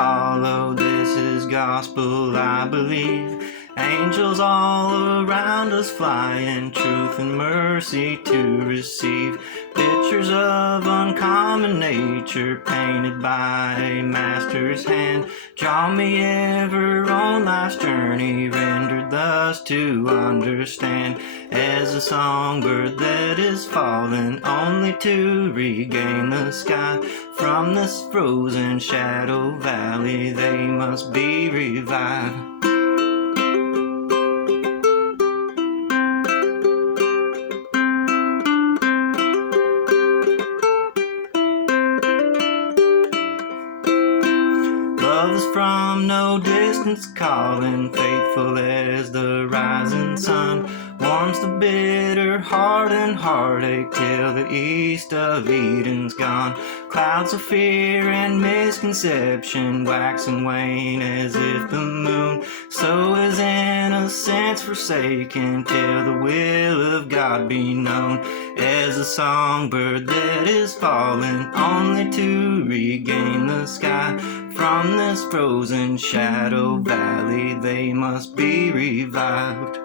follow. This is gospel, I believe. Angels all around us flying, truth and mercy to receive. Pictures of uncommon nature painted by a master's hand. Draw me ever on life's journey, rendered thus to understand. As a songbird that is falling, only to regain the sky. From this frozen shadow valley they must be revived. Love is from no distance calling, faithful as the rising sun. Warms the bitter heart and heartache till the east of Eden's gone. Clouds of fear and misconception wax and wane as if the moon so is innocence forsaken till the will of God be known. As a songbird that is falling, only to regain the sky. From this frozen shadow valley they must be revived.